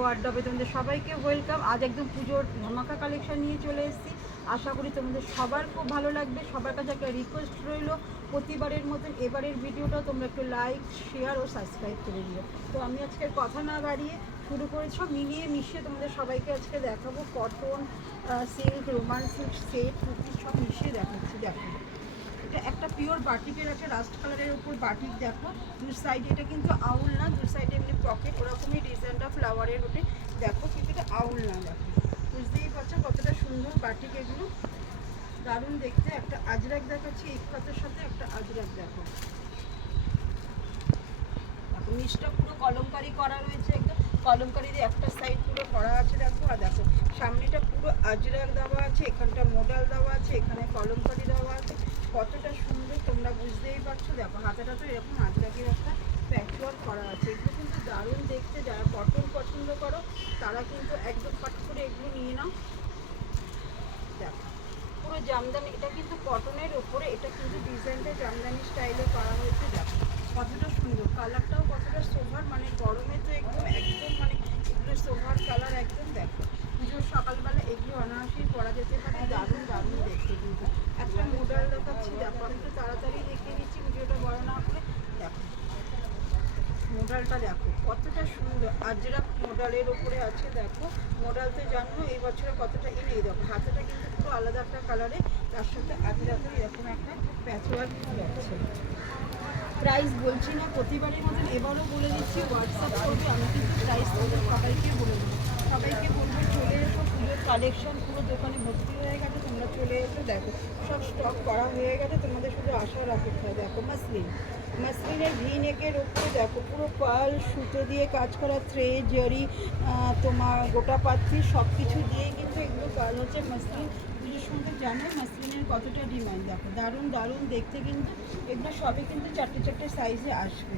ওয়ার্ডরোবে তোমাদের সবাইকে ওয়েলকাম। আজ একদম পুজোর ধামাকা কালেকশন নিয়ে চলে এসেছি। আশা করি তোমাদের সবার খুব ভালো লাগবে। সবার কাছে একটা রিকোয়েস্ট রইলো, প্রতিবারের মতন এবারের ভিডিওটা তোমরা একটু লাইক, শেয়ার ও সাবস্ক্রাইব করে দিও। তো আমি আজকে কথা না বাড়িয়ে শুরু করেছি, সব মিলিয়ে মিশিয়ে তোমাদের সবাইকে আজকে দেখাবো। Cotton, silk, Roman silk, set, kurti সব মিশিয়ে দেখাচ্ছি। দেখো, এটা একটা পিওর বাটিকের একটা রাস্ট কালারের উপর বাটিক। দেখো দু সাইডে, এটা কিন্তু আউল না, দু সাইডে এমনি পকেট, ওরকমই ডিজাইনটা ফ্লাওয়ারের ওঠে। দেখো কিন্তু এটা আউল না। দেখো বুঝতেই পারছো কতটা সুন্দর বাটিক এগুলো, দারুণ দেখতে। একটা আজরাক দেখাচ্ছি, ইক্কাতের সাথে একটা আজরাক। দেখো দেখো নিচটা পুরো কলমকারি করা রয়েছে, একদম কলমকারি দিয়ে একটা সাইড পুরো করা আছে। দেখো, আর দেখো সামনেটা পুরো আজরাক দেওয়া আছে, এখানটা মোডাল দেওয়া আছে, এখানে কলমকারি দেওয়া আছে। কতটা সুন্দর তোমরা বুঝতেই পারছো। দেখো হাতাটা তো এরকম আজরাকের একটা প্যাচওয়ার্ক করা আছে। এগুলো কিন্তু দারুণ দেখতে। যারা কটন পছন্দ করো তারা কিন্তু একদম ফট করে এগুলো নিয়ে নাও। দেখো পুরো জামদানি, এটা কিন্তু কটনের উপরে, এটা কিন্তু ডিজাইনটা জামদানি স্টাইলে করা হয়েছে। দেখো কতটা সুন্দর, কালারটাও কতটা সোভার, মানে গরমে তো একদম একদম মানে এগুলো সোভার কালার একদম। দেখো পুজোর সকালবেলা এগুলো অনায়াসেই পরা যেতে পারে, দারুণ দারুণ দেখতে। কিন্তু একটা মোডাল দেখাচ্ছি। দেখো আমি একটু তাড়াতাড়ি দেখিয়ে দিচ্ছি ভিডিওটা বড় না করে। দেখো মোডালটা দেখো কতটা সুন্দর, আজরাক মোডালের ওপরে আছে। দেখো মোডাল তো জানো এই বছরে কতটা ইনে। দেখো হাতাটা কিন্তু পুরো আলাদা একটা কালারে, তার সাথে আজরাকের এরকম একটা প্যাচওয়ার্ক যাচ্ছে। প্রাইস বলছি না, প্রতিবারের মতন এবারও বলে দিচ্ছি, হোয়াটসঅ্যাপ করবে। আমি কিন্তু প্রাইস তোমাদের সবাইকে বলে দেবো, সবাইকে বলবো চলে এসো। পুজোর কালেকশন পুরো দোকানে ভর্তি হয়ে গেছে, তোমরা চলে এসো। দেখো সব স্টক করা হয়ে গেছে, তোমাদের শুধু আসার অপেক্ষা। দেখো মাসলিন, মাসলিনের ভি নেকের ওপরে দেখো পুরো পাল সুতো দিয়ে কাজ করা, থ্রেড, জরি, তোমার গোটা পাত্রি সব কিছু দিয়েই কিন্তু এগুলো কাজ হচ্ছে। মাসলিন পুজোর সঙ্গে জানো মাসলিনের কতটা ডিমান্ড। দেখো দারুণ দারুণ দেখতে, কিন্তু এগুলো সবই কিন্তু চারটে চারটে সাইজে আসবে।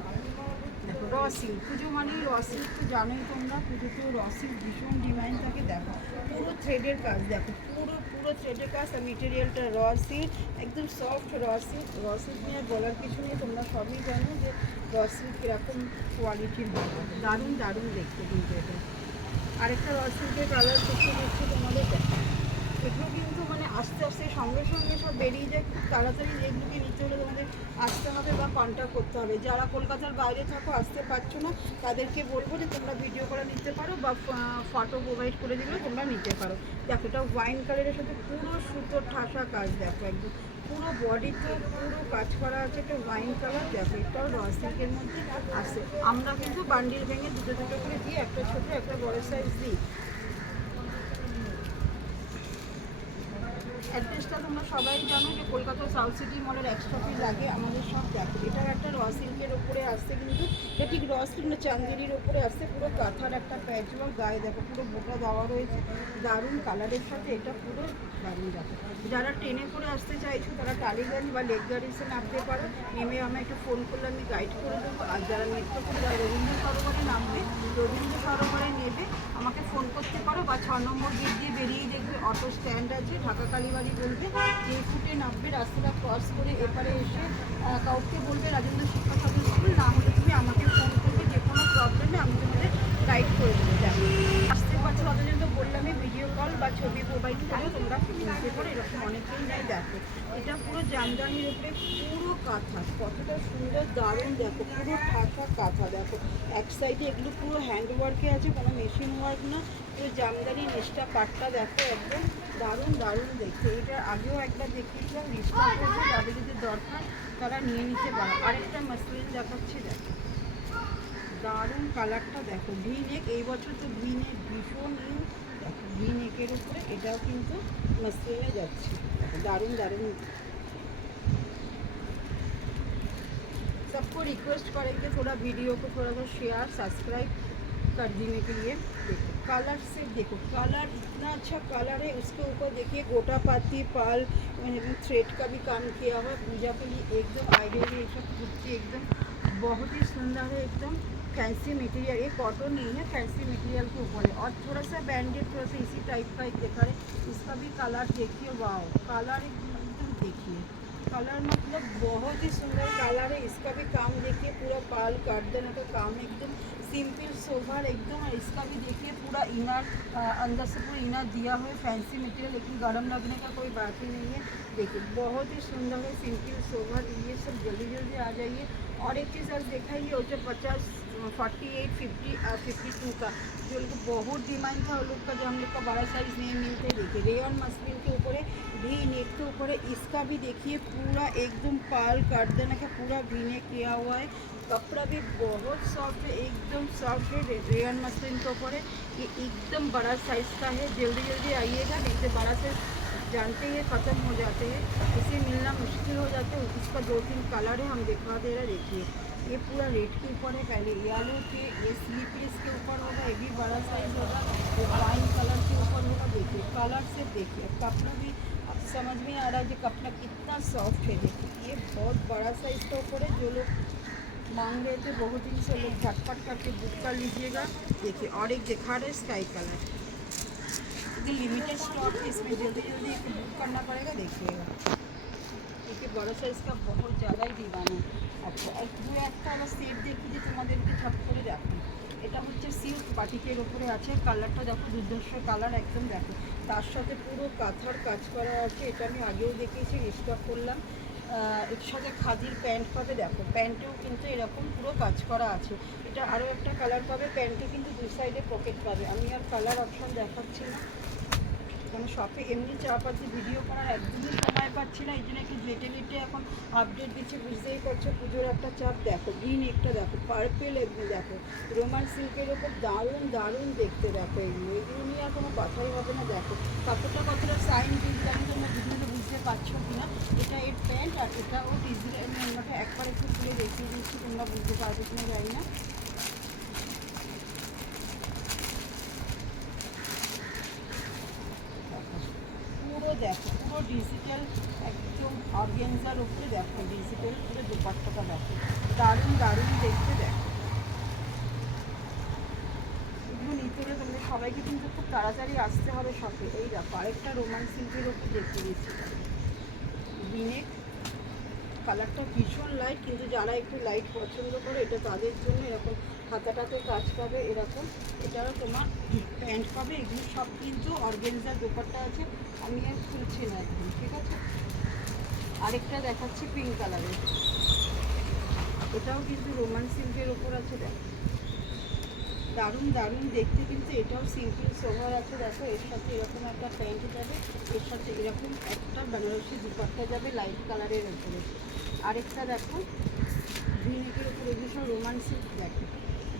দেখো র সিল্ক, পুজো মানেই র সিল্ক তো জানোই তোমরা, পুজোতেও র সিল্ক ভীষণ ডিমান্ড থাকে। দেখো পুরো থ্রেডের কাজ, দেখো পুরো পুরো থ্রেডের কাজ, আর মেটেরিয়ালটা র সিল্ক, একদম soft raw silk. Raw silk নিয়ে বলার কিছু নেই, তোমরা সবই জানো যে র সিল্ক কীরকম কোয়ালিটির হয়। দারুণ দারুণ দেখতে কিন্তু এটা। আরেকটা র সিল্কের কালার দেখতে দিচ্ছি তোমাদের। দেখো এগুলো কিন্তু মানে আস্তে আস্তে সঙ্গে সঙ্গে সব বেরিয়ে যায়, খুব তাড়াতাড়ি এগুলোকে নিতে হলে তোমাদের আসতে হবে বা কন্ট্যাক্ট করতে হবে। যারা কলকাতার বাইরে থাকো, আসতে পারছো না, তাদেরকে বলবো যে তোমরা ভিডিও করে নিতে পারো বা ফটো প্রোভাইড করে দিলেও তোমরা নিতে পারো। দেখো এটা ওয়াইন কালারের সাথে পুরো সুতোর ঠাসা কাজ। দেখো একদম পুরো বডিতে পুরো কাজ করা আছে, একটা ওয়াইন কালার। দেখো এটাও র সিল্কের মধ্যে আসে। আমরা কিন্তু বান্ডিল ভেঙে দুটো দুটো করে দিই, একটা ছোটো একটা বড় সাইজ দিই। অ্যাড্রেসটা তোমরা সবাই জানো যে কলকাতা সাউথ সিটি মলের এক্সট্রা ফিজ আগে আমাদের সব। দেখো এটার একটা র সিল্কের ওপরে আসছে, কিন্তু এটা ঠিক র সিল্ক না, চান্দেরির ওপরে আসছে। পুরো কাঁথার একটা প্যাচওয়ার্ক, গায়ে দেখো পুরো বোটা দেওয়া রয়েছে, দারুণ কালারের সাথে। এটা পুরো দারুণ। দেখো যারা ট্রেনে করে আসতে চাইছো তারা টালিগঞ্জ বা লেক গার্ডেন্সে নামতে পারো, নেমে আমি একটু ফোন করলে আমি গাইড করে দেবো। আর যারা মেট্রো করে যারা রবীন্দ্র সরোবরে নামবে, রবীন্দ্র সরোবরে নেবে আমাকে ফোন করতে পারো, বা 6 নম্বর গেট দিয়ে বেরিয়েই দেখবে অটো স্ট্যান্ড আছে, ঢাকা কালীবাড়ি বলবে, যে ফুটে নামবে, রাস্তাটা ক্রস করে এপারে এসে কাউকে বলবে রাজেন্দ্র শিক্ষা সদন স্কুল, না হলে তুমি আমাকে ফোন করবে, যে কোনো প্রবলেমে আমি তোমাদের গাইড করে দেবো। দেখো আসতে পারছো তাদের জন্য বললাম, ভিডিও কল বা ছবি প্রোভাইড করে তোমরা নিতে পারো, এরকম অনেকেই নেই। দেখো এটা পুরো জামদানির উপরে পুরো কাঁথা, কতটা সুন্দর দারুণ। দেখো পুরো ঠাসা কাঁথা। দেখো এক সাইডে এগুলো পুরো হ্যান্ডওয়ার্কে আছে, কোনো মেশিন ওয়ার্ক না, পুরো জামদানি নিচটা পাটটা। দেখো একদম দারুণ দারুণ দেখতে। এটার আগেও একবার দেখিয়েছিলাম, রিস্টার্ট করছে, যাদের যদি দরকার তারা নিয়ে নিতে পারো। আরেকটা মাসলিন দেখাচ্ছি। দেখো দারুণ কালারটা। দেখো ভি নেক, এই বছর তো ভি নেক ভীষণ ইউ। দেখো ভি নেকের উপরে এটাও কিন্তু মাসলিনে যাচ্ছে। দেখো দারুণ দারুণ। सबको रिक्वेस्ट करेंगे थोड़ा वीडियो को थोड़ा सा शेयर सब्सक्राइब कर देने के लिए। देखो कलर से, देखो कलर इतना अच्छा कलर है, उसके ऊपर देखिए गोटा पाती पाल थ्रेड का भी काम किया हुआ पूजा के लिए। एकदम आइडियल ये सब कुर्ती एकदम बहुत ही सुंदर है, एकदम फैंसी मटेरियल। ये कॉटन नहीं है, फैंसी मटेरियल के ऊपर है, और थोड़ा सा बैंडेड, थोड़ा सा इसी टाइप का एक देखा है। इसका भी कलर देखिए, वाओ कलर एकदम देखिए, कलर मतलब बहुत ही सुंदर कलर है। इसका भी काम देखिए, पूरा पाल गर्दन का काम एकदम सिंपल सोबर एकदम। और इसका भी देखिए पूरा इनर अंदर से पूरा इनर दिया हुआ है, फैंसी मटेरियल, लेकिन गर्म लगने का कोई बात ही नहीं है। देखिए बहुत ही सुंदर है, सिंपल सोबर। ये सब जल्दी जल्दी आ जाइए। और एक चीज़ आज देखा ही हो, जो 50 48 50 और 52 का जो लोग बहुत डिमांड था, उन लोग का जो हम लोग का बड़ा साइज नहीं मिलते। देखिए रेयन मस्लिन के ऊपर भी नेक के ऊपर इसका भी देखिए पूरा एकदम पाल कर देने का पूरा भी नेक किया हुआ है। कपड़ा भी बहुत सॉफ्ट है, एकदम सॉफ्ट है। रेयन मस्लिन के ऊपर ये एकदम बड़ा साइज़ का है। जल्दी जल्दी आइएगा, नहीं तो बड़ा साइज जानते ही ख़त्म हो जाते हैं, इसे मिलना मुश्किल हो जाता है। इसका 2-3 कलर है, हम दिखा दे रहे। देखिए ये पूरा रेड के ऊपर है, पहले येलो के, ये स्लीपलेस के ऊपर होगा, ये भी बड़ा साइज होगा, ये वाइन कलर के ऊपर होगा। देखिए कलर से देखिए, कपड़ा भी अब समझ में आ रहा है कि कपड़ा कितना सॉफ्ट है। देखिए ये बहुत बड़ा साइज के ऊपर है। जो लोग मांग रहे थे बहुत दिन से, लोग झटपट करके बुक कर लीजिएगा। देखिए और एक दिखा रहे स्काई कलर, ये लिमिटेड स्टॉक है, इसमें जल्दी जल्दी बुक करना पड़ेगा। देखिएगा देखिए बड़ा साइज का बहुत ज़्यादा ही डिमांड है। আচ্ছা দু একটা আবার সেট দেখি যে তোমাদেরকে ঝট করে দেখো। এটা হচ্ছে সিল্ক বাটিকের ওপরে আছে, কালারটা দেখো দুর্ধর্ষ কালার একদম। দেখো তার সাথে পুরো কাঁথার কাজ করা আছে, এটা আমি আগেও দেখিয়েছি, স্টক করলাম। এর সাথে খাদির প্যান্ট পাবে। দেখো প্যান্টেও কিন্তু এরকম পুরো কাজ করা আছে। এটা আরও একটা কালার পাবে, প্যান্টে কিন্তু দুই সাইডে পকেট পাবে। আমি আর কালার অপশন দেখাচ্ছি না, কারণ শপে এমনি চাপাতি ভিডিও করার একদমই সময় পাচ্ছি না। এই জন্য একটু লেটে লেটে এখন আপডেট দিচ্ছি, বুঝতেই পারছো পুজোর একটা চাপ। দেখো গ্রিন একটা দেখো, পার্পেল এমনি দেখো, রোমান সিল্কের ওপর দারুণ দারুণ দেখতে। দেখো এগুলো নিয়ে আর কোনো কথাই হবে না। দেখো কতটা সাইন দিয়েছি, আমি তোমরা ভিডিওতে বুঝতে পারছো কিনা। এটা এর প্যান্ট, আর এটা ও ডিজাইন। আমি অন্যটা একবার একটু খুলে দেখিয়ে দিচ্ছি, তোমরা বুঝতে পারবে কিনা জানি না। পুরো দেখো পুরো ডিজিটাল একদম অর্গেনজার উপরে। দেখো ডিজিটাল পুরো দুপাট্টাটা দেখো, দারুণ দারুণ দেখতে। দেখো এগুলো নিতে হলে তোমাদের সবাইকে কিন্তু খুব তাড়াতাড়ি আসতে হবে শপে। এই দেখো আরেকটা রোমান সিল্কের ওপর দেখিয়ে দিচ্ছি, বিনেক কালারটা ভীষণ লাইট, কিন্তু যারা একটু লাইট পছন্দ করে এটা তাদের জন্য। এরকম হাতাটাতে কাজ পাবে এরকম, এটারও তোমার প্যান্ট পাবে। এগুলো সব কিন্তু অর্গেনজার দোপাট্টা আছে, আমি আর খুলছি না একদম, ঠিক আছে। আরেকটা দেখাচ্ছি পিঙ্ক কালারের, এটাও কিন্তু রোমান সিল্কের ওপর আছে। দেখো দারুণ দারুণ দেখতে, কিন্তু এটাও সিম্পল সোভার আছে। দেখো এর সাথে এরকম একটা প্যান্ট যাবে, এর সাথে এরকম একটা বেনারসি দুপাট্টা যাবে লাইট কালারের ওপরে। আরেকটা দেখো ভিনেকের ওপরে, এগুলো সব রোমান সিল্ক। দেখো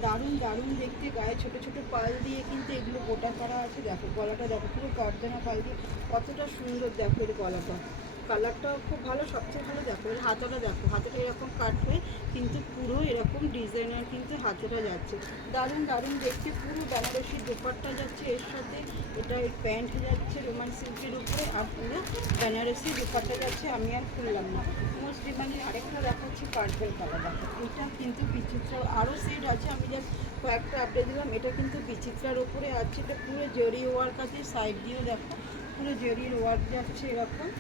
দারুণ দারুণ দেখতে, গায়ে ছোটো ছোটো পাল দিয়ে কিন্তু এগুলো গোটা করা আছে। দেখো গলাটা দেখো পুরো গর্দানা পাল দিয়ে, কতটা সুন্দর। দেখো এর গলাটা, কালারটাও খুব ভালো। সবচেয়ে ভালো দেখো এর হাতাটা, দেখো হাতাটা এরকম কাট হয়ে কিন্তু পুরো এরকম ডিজাইনার কিন্তু হাতাটা যাচ্ছে, দারুণ দারুণ দেখতে। পুরো বেনারসি দোপাট্টা যাচ্ছে এর সাথে, এটা এর প্যান্ট যাচ্ছে রোমান সিল্কের উপরে, আর পুরো বেনারসি দোপাট্টা যাচ্ছে। আমি আর খুললাম না। মোস্ট ডিমান্ডিং আরেকটা দেখাচ্ছি পার্পেল কালার। দেখো এটা কিন্তু বিচিত্রা, আরও সেট আছে, আমি জাস্ট কয়েকটা আপডেট দিলাম। এটা কিন্তু বিচিত্রার ওপরে আছে, এটা পুরো জরি ওয়ার্ক আছে, সাইড দিয়েও দেখো পুরো জরির ওয়ার্ক যাচ্ছে এরকম।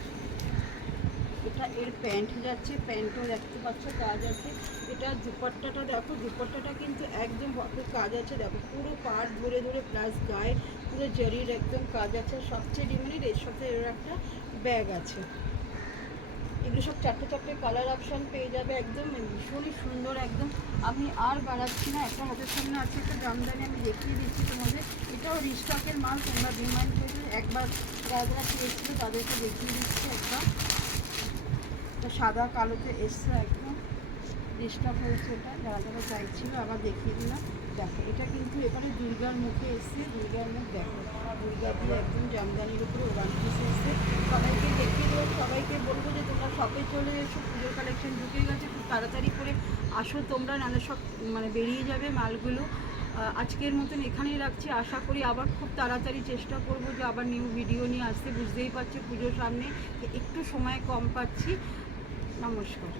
এটা এর প্যান্ট যাচ্ছে, প্যান্টও দেখতে পাচ্ছ কাজ আছে। এটা দুপাট্টাটা দেখো, দুপাট্টাটা কিন্তু একদম ভরপুর কাজ আছে। দেখো পুরো পাড় ধরে ধরে, প্লাস গায়ে পুরো জরির একদম কাজ আছে। সবচেয়ে ডিমান্ডেড এর সাথে এর একটা ব্যাগ আছে। এগুলো সব চারটে চারটে কালার অপশান পেয়ে যাবে, একদম ভীষণই সুন্দর একদম। আমি আর বাড়াচ্ছি না, একটা হাতের সামনে আছে একটা জামদানি, আমি দেখিয়ে দিচ্ছি তোমাদের। এটাও রিস্টকের মাল, তোমরা ডিমান্ড করে একবার যারা যারা পেয়েছিল তাদেরকে দেখিয়ে দিচ্ছি। একটা সাদা কালোতে এসছে, একদম রিস্টক হয়েছে। এটা যারা যারা চাইছিল আবার দেখিয়ে দিলাম। দেখো এটা কিন্তু এবারে দুর্গার মুখে এসছে, দুর্গার মুখ দেখো, দুর্গা দিয়ে একদম জামদানির উপরে ওয়ান পিস এসছে। সবাইকে দেখিয়ে দেবো, সবাইকে বলবো যে তোমরা শপে চলে এসো, পুজোর কালেকশন ঢুকে গেছে, খুব তাড়াতাড়ি করে আসো তোমরা, নাহলে সব মানে বেরিয়ে যাবে মালগুলো। আজকের মতন এখানেই রাখছি, আশা করি আবার খুব তাড়াতাড়ি চেষ্টা করব যে আবার নিউ ভিডিও নিয়ে আসতে। বুঝতেই পারছি পুজোর সামনে একটু সময় কম পাচ্ছি। নমস্কার।